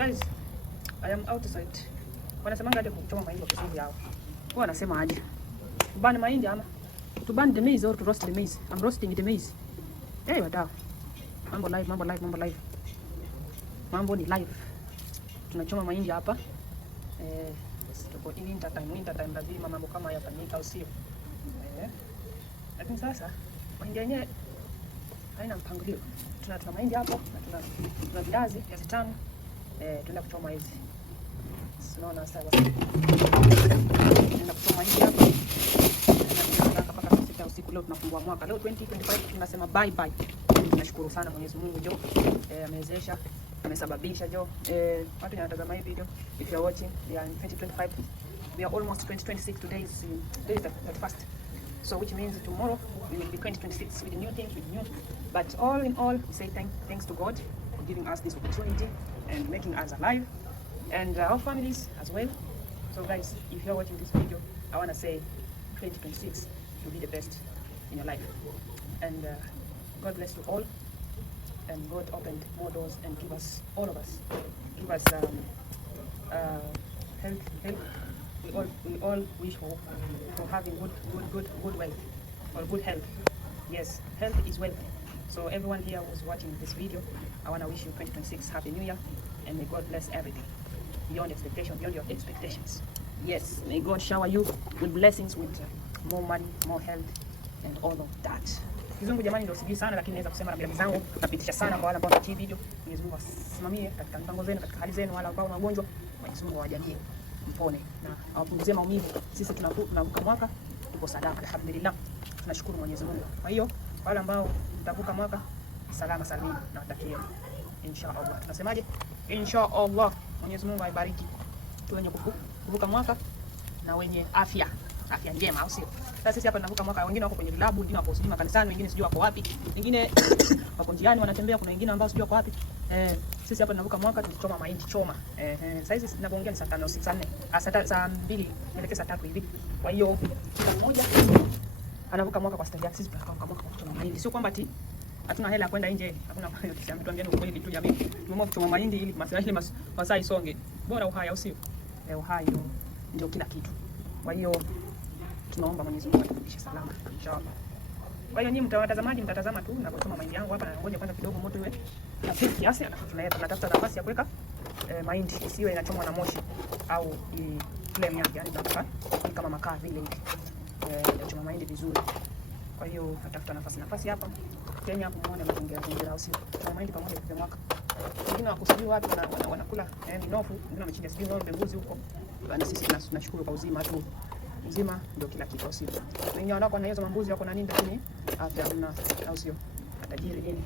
Guys, I am outside. Wanasema ngade kuchoma mahindi kwa kizungu yao. Wao wanasema aje? Tubane mahindi ama tubane the maize or to roast the maize. I'm roasting the maize. Hey, wadau. Mambo live. Mambo ni live. Tunachoma mahindi hapa. Tuko in winter time lazima mambo kama yafanyika au sio? Lakini sasa mahindi yenyewe haina mpangilio. Tunatoa mahindi hapo na tuna viazi tamu. Tunaenda kuchoma hizi. Unaona sasa tunaenda kuchoma mahindi hapa. Mpaka saa 6 usiku leo tunafungua mwaka. Leo 2025 tunasema bye bye. Tunashukuru sana Mwenyezi Mungu jo. Amewezesha, amesababisha jo. Watu wanatazama hii video. If you are watching, we are in 2025. We are almost 2026. Today is the 31st. So which means tomorrow we will be 2026 with new things, with new. But all in all, we say thanks to God for giving us this opportunity and making us alive, and our families as well. So guys, if you're watching this video, I want to say 2026 will be the best in your life. And God bless you all. And God opened more doors and give us, all of us, give us health. We all wish for having good wealth or good health. Yes, health is wealth. So everyone here who's watching this video, I want to wish you 2026 Happy New Year, and may God bless everything beyond expectation, beyond your expectations. Yes, may God shower you with blessings, with more money, more health, and all of that. Kizungu jamani ndio sijui sana, lakini naweza kusema rambirambi zangu napitisha sana kwa wale ambao wanatii video. Mwenyezi Mungu asimamie katika mipango zenu, katika hali zenu, wale ambao wana magonjwa, Mwenyezi Mungu awajalie mpone na awapunguzie maumivu. Sisi tunavuka mwaka tuko salama, alhamdulillah. Tunashukuru Mwenyezi Mungu. Kwa hiyo wale ambao mtavuka mwaka salama salimini na watakie inshallah. Tunasemaje? Inshallah. Mwenyezi Mungu aibariki tu wenye kuvuka mwaka na wenye afya njema, au sio? Sasa sisi hapa tunavuka mwaka, wengine wako kwenye vilabu, wengine wako sijui makanisani, wengine sijui wako wapi, wengine wako njiani wanatembea, kuna wengine ambao sijui wako wapi. Sisi hapa tunavuka mwaka tukichoma mahindi choma. Sasa hizi ninapoongea ni saa 5 saa 4, saa 2 nielekea saa 3 hivi. Kwa hiyo kila mmoja anavuka mwaka kwa style yake. Sisi tunavuka mwaka kwa kuchoma mahindi. Sio kwamba ati hatuna hela ya kwenda nje. Hakuna kitu tuambiane ukweli tu jamii. Tumeamua kuchoma mahindi ili masaa isonge. Bora uhai, au sio? Uhai ndio kila kitu. Kwa hiyo tunaomba Mwenyezi Mungu atufikishe salama inshallah. Kwa hiyo nyinyi mtawatazamaji mtatazama tu na kuchoma mahindi yangu hapa, na ngoja kwanza kidogo moto iwe hafifu kiasi, alafu tunatafuta nafasi ya kuweka mahindi isiwe inachomwa na moshi au flame yake, yani tunataka kama makaa vile hivi. Choma mahindi vizuri. Kwa hiyo natafuta nafasi hapa. Kenya hapo muone mazingira au sio? Choma mahindi pamoja kwa mwaka. Wengine wakusudi watu wanakula minofu, wengine wamechinja sijui ng'ombe, mbuzi huko. Na sisi tunashukuru kwa uzima tu. Uzima ndio kila kitu, au sio? Wengine wanako na hizo mambuzi wako na nini, lakini afya hamna, au sio? Matajiri nini?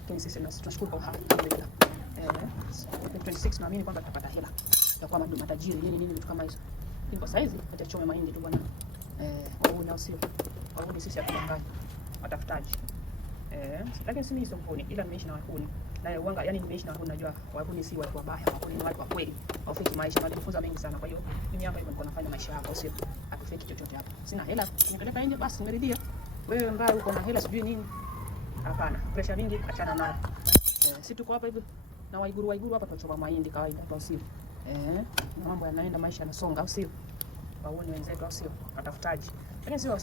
Lakini sisi tunashukuru kwa uhai. 26 naamini kwamba tutapata hela. Tutakuwa matajiri nini vitu kama hizo. Lakini kwa saizi acha chome mahindi tu bwana. Wauni, au sio? Wauni sisi hatudanganya. Watafutaji. Lakini si mimi sio mhuni, ila nimeishi na wahuni. Na uanga, yani nimeishi na wahuni, najua wahuni si watu wabaya, wahuni ni watu wa kweli. Hawafiki maisha, wanajifunza mengi sana. Kwa hiyo mimi hapa niko nafanya maisha yako, sio atufiki chochote hapa. Sina hela, nipeleka nje basi nimeridhia. Wewe mbaya uko na hela sijui nini? Hapana, pressure mingi achana nayo. Si tuko hapa hivi na waiguru hapa tunachoma mahindi kawaida, au sio? Na mambo yanaenda, maisha yanasonga, au sio? Waone wenzetu, au sio? Watafutaji. Lakini sio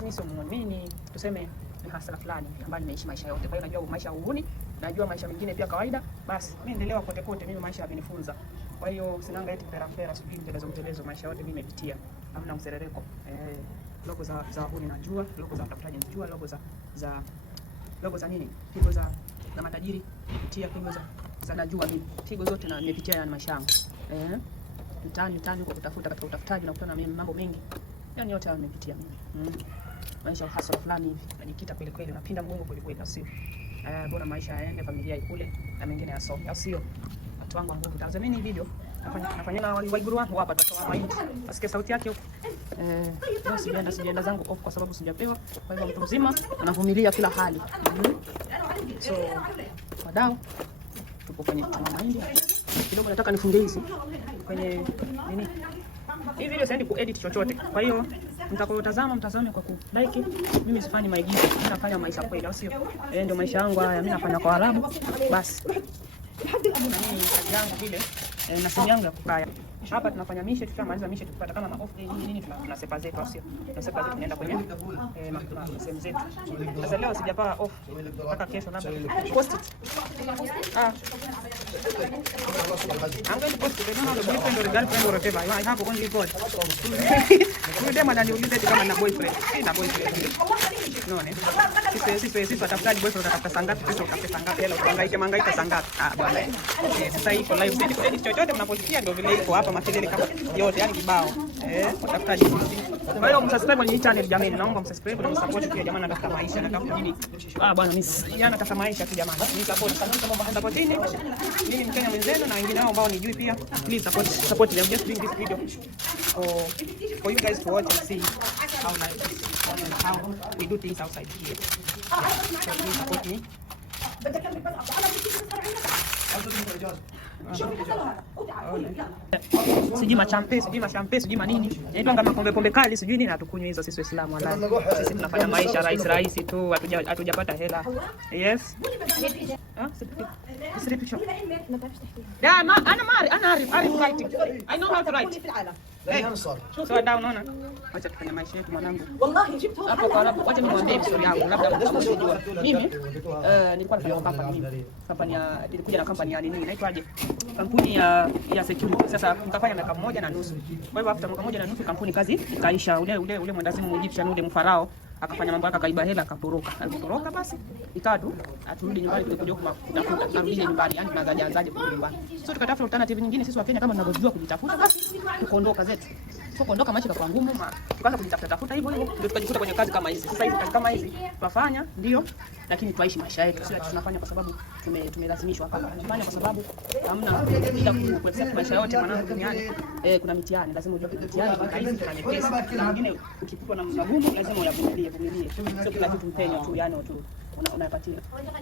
mimi tuseme ni hasara fulani ambayo nimeishi maisha yote. Kwa hiyo najua maisha uhuni, najua maisha mengine pia kawaida. Basi mimi naendelea kote mimi maisha yamenifunza. Kwa hiyo sinanga eti mpera sijui mtelezo maisha yote mimi nimepitia. Hamna mserereko. Logo za uhuni najua, logo za watafutaji najua, logo za nini? Pigo za matajiri nimepitia, pigo za najua mimi. Pigo zote na nimepitia ya maisha yangu. Mtani huko kutafuta katika utafutaji na kukutana na mambo mengi. Yaani yote nimepitia mimi. Maisha hustle fulani hivi, najikita kweli, napinda mgongo kweli, sio? Bora maisha yaende, familia ikule na mengine yasonge, au sio? Watu wangu nguvu. Tazameni video. Nafanya na waiguru wangu hapa tutatoa mahindi. Asikie sauti yake huko. Leo sijaenda zangu off kwa sababu sijapewa. Kwa hivyo mtu mzima anavumilia kila hali. So wadau tupo kwenye mahindi. Kidogo nataka nifunge hizi kwenye nini? Hii video siendi kuedit chochote. Kwa hiyo mtakayotazama mtazame kwa kulike. Mimi sifanyi maigizo, mimi nafanya maisha kweli, au sio? Ndio maisha yangu haya, mimi nafanya kwa Arabu. Basi. Na mimi kazi yangu vile na simu yangu ya kukaa. Hapa tunafanya mishe, tutamaliza mishe tupata kama ma off day nini tunasepa zetu au sio? Tunasepa zetu tunaenda kwenye sehemu zetu. Sasa leo sijapaa off mpaka kesho labda. Post it. I'm going to post it. I don't have a boyfriend or a girlfriend or whatever. I have only God. Huyu dema ananiuliza eti kama na boyfriend. Sina boyfriend. No, ne. Sisi watafutaji boyfriend utatafuta saa ngapi? Pesa utapata saa ngapi? Hela utangaika saa ngapi? Bwana. Sasa iko live send chochote mnaposikia ndio vile iko hapa makelele kama yote yani kibao. Watafutaji sisi. Kwa hiyo msubscribe kwenye channel jamani, naomba msubscribe na msupport pia jamani, nataka maisha, nataka nini? Bwana mimi yana nataka maisha tu jamani. Ni support sana kama supportini. Mimi ni Mkenya mwenzenu na wengine hao ambao nijui pia. Please support them, just doing this video for you guys to watch and see how life is and how we do things outside here. So please support me. Sijui machampe, sijui manini. Yaitwa kama pombe kali, sijui nini hatukunywa hizo sisi Waislamu wallahi. Sisi tunafanya maisha rahisi tu, hatujapata hela. Yes. Siri picha. Yeah, ana Arif writing. I know how to write. So down unaona. Acha tufanye maisha yetu mwanangu. Wallahi jibtu hapo kwa hapo. Acha nimwambie story yangu labda mtamjua. Mimi nilikuwa nafanya kampani ya nilikuja na kampani ya nini inaitwaje? Kampuni ya security. Sasa nikafanya miaka 1.5. Kwa hivyo after mwaka 1.5 kampuni kazi ikaisha. Ule mwandazimu Egyptian ule mfarao akafanya mambo yake, akaiba hela, akatoroka. Alipotoroka basi ikatu aturudi nyumbani, tulikuja kutafuta arudi nyumbani, yani tunazajazaje kwa nyumbani. So tukatafuta alternative nyingine sisi wa Kenya kama tunavyojua kujitafuta, basi tukaondoka zetu. So kuondoka maisha kwa ngumu, tukaanza kujitafuta hivyo ndio tukajikuta kwenye kazi kama hizi. Sasa hizi kazi kama hizi tunafanya ndio, lakini tuishi maisha yetu. Sio tunafanya kwa sababu tumelazimishwa hapa. Tunafanya kwa sababu hamna bila kuaccept maisha yote mwanangu duniani. Kuna mitihani, lazima ujue mitihani kwa hizi kuna nyepesi. Na mwingine ukipigwa na magumu lazima uyavumilie. Sio kila kitu mpenyo tu, yani tu unayapatia.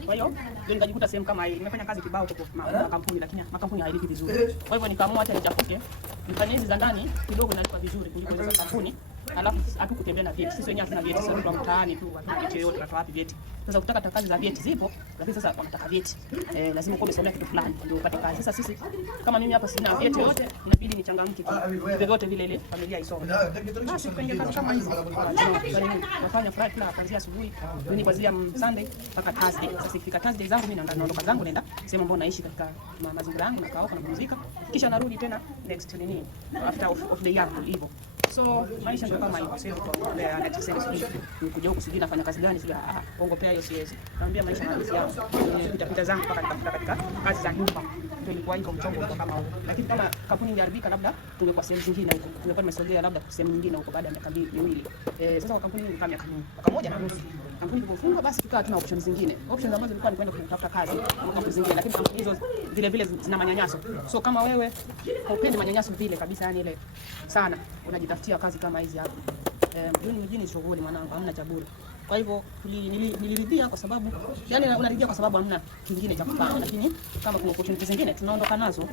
Kwa hiyo ndio nikajikuta sehemu kama hii. Nimefanya kazi kibao kwa kampuni, lakini makampuni hailipi vizuri. Kwa hivyo nikaamua acha nitafute nifanye hizi za ndani kidogo, inalipa vizuri kuliko hizo za kampuni. Alafu hatukutembea na vyeti. Sisi wenyewe hatuna vyeti, sasa kwa mtaani tu hatuna vyeti yote, tunatoa wapi vyeti? Sasa ukitaka kazi za vyeti zipo, lakini sasa wanataka vyeti. Lazima uwe umesomea kitu fulani ndio upate kazi. Sasa sisi kama mimi hapa sina vyeti yote, inabidi nichangamke vyovyote vile ile familia isome. Basi tuende kazi kama hizo. Nafanya flight la kuanzia asubuhi, ni kuanzia Sunday mpaka Thursday. Sasa ikifika Thursday zangu mimi naondoka zangu naenda sehemu ambayo naishi katika mazingira yangu, nakaa huko napumzika, kisha narudi tena next nini after of the year hivyo. So maisha ndio kama hivyo, sio kuombea na tuseme sisi nikuja huku sijui nafanya kazi gani, sio kuongopea hiyo siwezi. Naambia maisha halisi yangu. Nitapita zangu mpaka nitafuta katika kazi za nyumba. Ndio ilikuwa hivyo mchongo kama huo. Lakini kama kampuni ingeharibika labda tungekuwa sehemu nyingine huko. Tungekuwa tumesogea labda sehemu nyingine huko baada ya miaka 2. Sasa kampuni ni kama miaka 1.5. Kampuni ilipofunga basi tukawa tuna options zingine. Options ambazo zilikuwa ni kwenda kutafuta kazi kwa kampuni zingine, lakini kampuni hizo vile zina manyanyaso. So kama wewe haupendi manyanyaso vile kabisa, yani ile sana, unajitafutia kazi kama hizi hapa. Mjini shughuli mwanangu, hamna cha bure. Kwa hivyo niliridhia kwa sababu yani unaridhia kwa sababu hamna kingine cha kufanya, lakini kama kuna opportunities zingine tunaondoka nazo.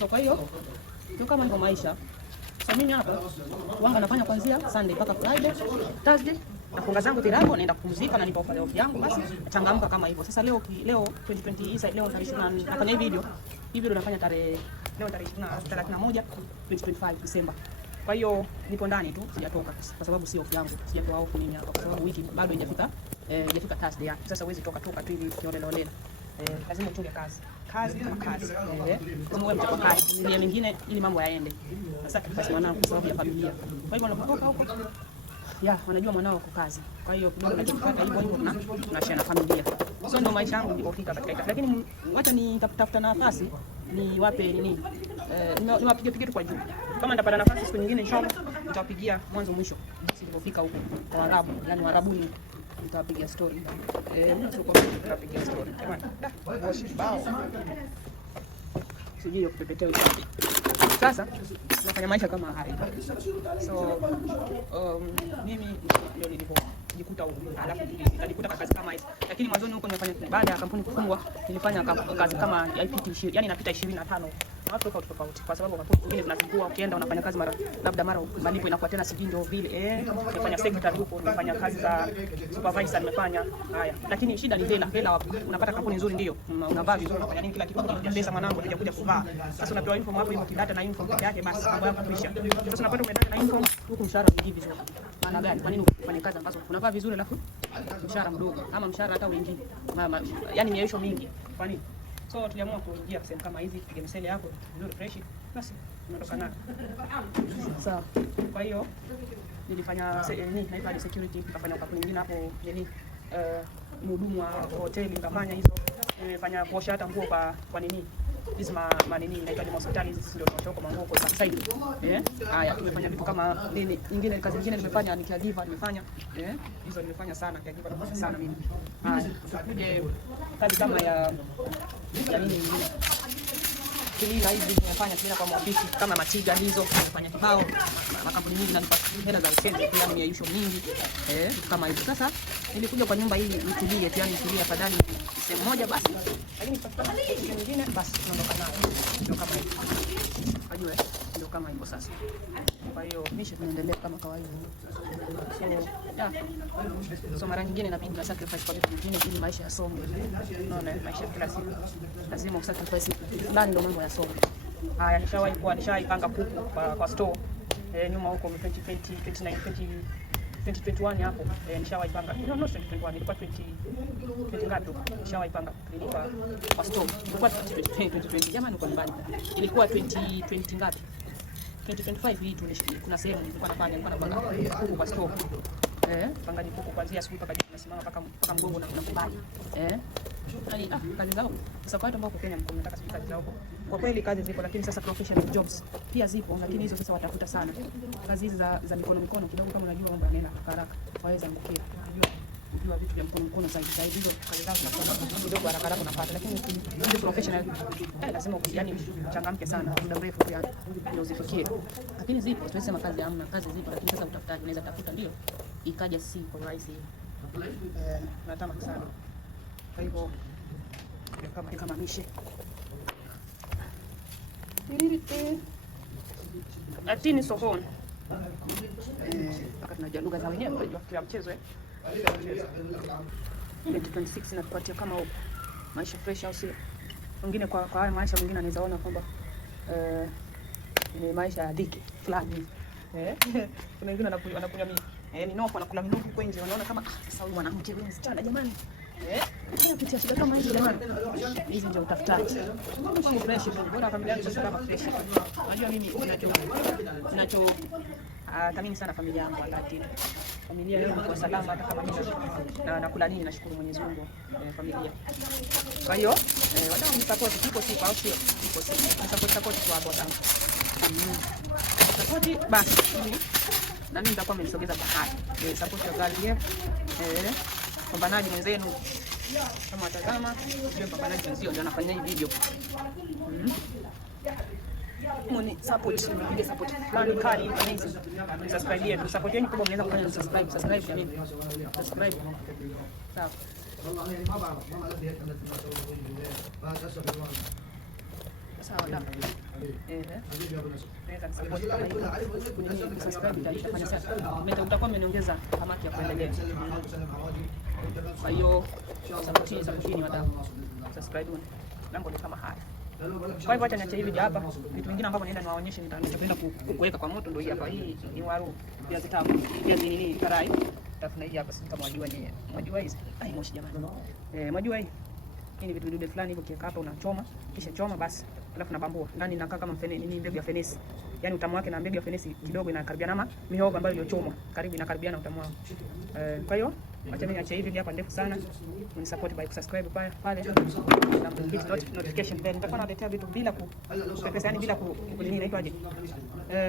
So kwa hiyo ndio kama hivyo maisha. So mimi hapa wanga nafanya kuanzia Sunday mpaka Friday, Thursday nafunga zangu tirago, naenda kupumzika na nipo pale yangu, basi changamka kama hivyo. Sasa leo 2020 isa leo tarehe 20 nafanya hii video nafanya tarehe 31 2025 December. Kwa hiyo nipo ndani tu, sijatoka kwa sababu sio off yangu, sijatoa off mimi hapa kwa sababu wiki bado haijafika Thursday yake. Sasa huwezi toka tu hivi kiolela. Lazima utunge kazi kama kazi. Kama wewe mtaka kazi ni nyingine ili mambo yaende. Sasa kifasi mwanangu kwa sababu ya familia. Kwa hivyo unapotoka huko wanajua mwanao uko kazi. Kwa hiyo kidogo nachokitaka hivyo na share na familia. So ndio maisha yangu nilipofika katika hiyo. Lakini wacha nitafuta nafasi niwape nini? Niwapige tu kwa juu. Kama nitapata nafasi siku nyingine inshallah nitawapigia mwanzo mwisho. Basi nilipofika huko kwa Waarabu, yani Waarabuni nitawapigia story. Sio kwa nitawapigia story. Jamani. Sijui kupepetea hiyo. Sasa nafanya maisha kama haya. So mimi ndio nilijikuta huko. Alafu nilijikuta kazi kama hizo. Lakini mwanzoni huko nimefanya baada ya kampuni kufungwa, nilifanya kazi kama IPT, yani napita 25 watu tofauti, kwa sababu wengine tunachukua, ukienda unafanya kazi mara malipo inakuwa tena sijui ndio vile unafanya secretary huko, unafanya kazi za supervisor nimefanya haya, lakini shida ni hela. Unapata kampuni nzuri ndio unavaa vizuri, unafanya nini, kila kitu kinakuja pesa, mwanangu kuja kuvaa. Sasa unapewa uniform hapo hiyo kidata na uniform peke yake, basi mambo yako kuisha. Sasa unapata umedata na uniform huku, mshahara mwingi vizuri. Maana gani? Kwa nini ufanye kazi ambazo unavaa vizuri alafu mshahara mdogo, ama mshahara hata mwingine yani miaisho mingi? Kwa nini? So tuliamua kuingia sehemu kama hizi, tupige msele yako nzuri fresh, basi tunatoka nayo. Sawa. Kwa hiyo nilifanya naifanya security, nikafanya kampuni nyingine hapo mhudumu wa hoteli nikafanya hizo. Nimefanya kuosha hata nguo kwa nini hizi manini inaitwa ni hospitali, hizi ndio tunachoko manguo kwa side. Haya, tumefanya vitu kama nini nyingine, kazi nyingine nimefanya ni caregiver, nimefanya hizo nimefanya sana caregiver, nimefanya sana mimi. Haya, tukuje kazi kama ya nini nyingine kili na hizi nimefanya tena kwa ofisi kama Matiga hizo, nimefanya kibao makampuni nyingi na nipata hela za weekend, pia nimeisho mingi kama hizo. Sasa nilikuja kwa nyumba hii nitulie, yani nitulie afadhali sehemu moja basi, lakini tutafuta kitu kingine basi tunaondoka nayo, ndio kama hiyo. Unajua ndio kama hivyo sasa. Kwa hiyo misha tunaendelea kama kawaida. So mara nyingine napiga sacrifice kwa vitu vingine ili maisha yasonge. Unaona, maisha kila siku lazima usacrifice fulani ndio mambo yasonge. Haya, nishawahi panga kuku kwa store nyuma huko 2021 hapo, nishawahi panga. No 2021, ilikuwa 20 ngapi? Nishawahi panga nilipa kwa store. Ilikuwa 2020 jamani, uko mbali. Ilikuwa 2020 ngapi? 2025 hii kuna sehemu nilikuwa nafanya kuku kwa store. Pangaji kuku kuanzia asubuhi mpaka jioni, nasimama mpaka mgongo na kubali. Yaani kazi zao sasa kwa watu ambao Kenya mnataka sisi kazi zao. Kwa kweli kazi zipo, lakini sasa professional jobs pia zipo, lakini hizo sasa watafuta sana. Kazi hizi za mikono kidogo, kama unajua mambo yanaenda haraka, waweza mkukia. Unajua vitu vya mkono zaidi hizo kazi zao zinakuwa kidogo haraka unapata, lakini hizo professional lazima yani changamke sana, muda mrefu pia ndio uzifikie. Lakini zipo, siwezi sema kazi hamna, kazi zipo, lakini sasa utafutaji unaweza tafuta ndio ikaja si kwa rahisi. Natamani sana. Kwa hivyo kama mishe atini sohon mpaka tunajua lugha za wenyewe kwa mchezo 2026 natupatia kama maisha fresh, au sio? Wengine kwa haya maisha, mwingine anaweza ona kwamba ni maisha ya dhiki fulani. Kuna wengine wanakunywa minoko, wanakula minoko huko nje, wanaona kama sasa huyu mwanamke huyu msichana jamani, kitu ya shida kama hizo jamani. Hizi ndio utafutaji. Mambo fresh tu. Bora familia yangu sasa kama fresh. Unajua mimi ninacho thamini sana familia yangu, lakini familia yangu kwa salama, hata kama mimi nakula nini, nashukuru Mwenyezi Mungu familia. Kwa hiyo wadau msupport, tuko siku au sio? Tuko siku. Support kwa hapo sana. Support basi. Na mimi nitakuwa nimesogeza bahari. Support ya gari pambanaji mwenzenu kama watazama, ndio pambanaji mwenzio ndio anafanya hii video. Moni support, nipige support fulani kali hivi. Subscribe yetu, support yenu kubwa, mnaweza kufanya subscribe ya mimi. Subscribe. Sawa. Sawa na. Utakuwa umeniongeza hamaki ya kuendelea. Kwa hiyo support wadau. Subscribe mambo ni kama haya. Kwa hivyo acha niache hivi hapa. Vitu vingine ambavyo naenda niwaonyeshe, nitakwenda kuweka kwa moto, ndio hii hapa. Hii ni waru, viazi tamu, viazi nini karai. Tafuna hii hapa, kama wajua nyenye. Unajua hizi? Ai moshi jamani. Unajua hii? Hii ni vitu vidude fulani hivyo, kiweka hapa unachoma, kisha choma basi. Alafu nabambua. Ndani inakaa kama mbegu ya fenesi. Yaani utamu wake na mbegu ya fenesi kidogo inakaribiana na mihogo ambayo iliyochomwa. Karibu inakaribiana utamu wake. Kwa hiyo acha mimi niache hivi hapa, ndefu sana. Ni support by subscribe pale na hit notification bell. Nitakuwa naletea vitu bila kupepesa, yani bila nini inaitwaje?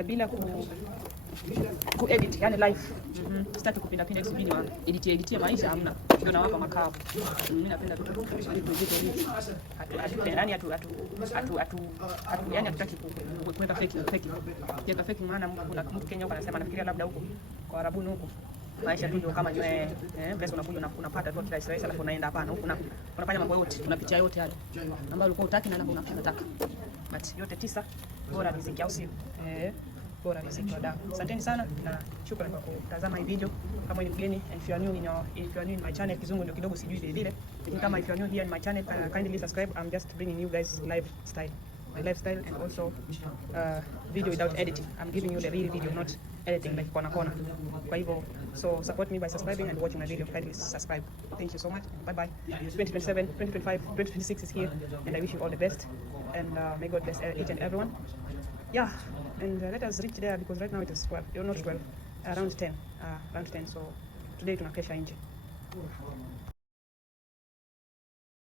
Bila ku edit, yani live. Sitaki kupinda hizo video, edit maisha hamna. Ndio nawapa makavu. Mimi napenda vitu hivi. Yani yani hatutaki kuweka fake. Kiweka fake maana kuna mtu Kenya huko anasema, nafikiria labda huko kwa Arabuni huko maisha ndio kama pesa unakuja na unapata tu kila Israeli, alafu unaenda hapana, huko unafanya mambo yote, tunapitia yote yale ambayo ulikuwa utaki na unataka. but yote 9 bora riziki, au sio? Bora riziki wadau. Asanteni sana na shukrani kwa kutazama hii video. Kama ni mgeni, and if you are new in my channel, kizungu ndio kidogo sijui vile vile. Lakini kama if you are new here in my channel, kindly subscribe. I'm just bringing you guys lifestyle, my lifestyle, and also video without editing. I'm giving you the real video, not editing like kona. Kwa hivyo, so support me by subscribing and watching my video. Kindly subscribe. Thank you so much. Bye bye. 2027, 2025, 2026 is here, and I wish you all the best. And may God bless each and everyone. Yeah, and let us reach there, because right now it is 12. You're not 12, around 10. So today tunakesha nje.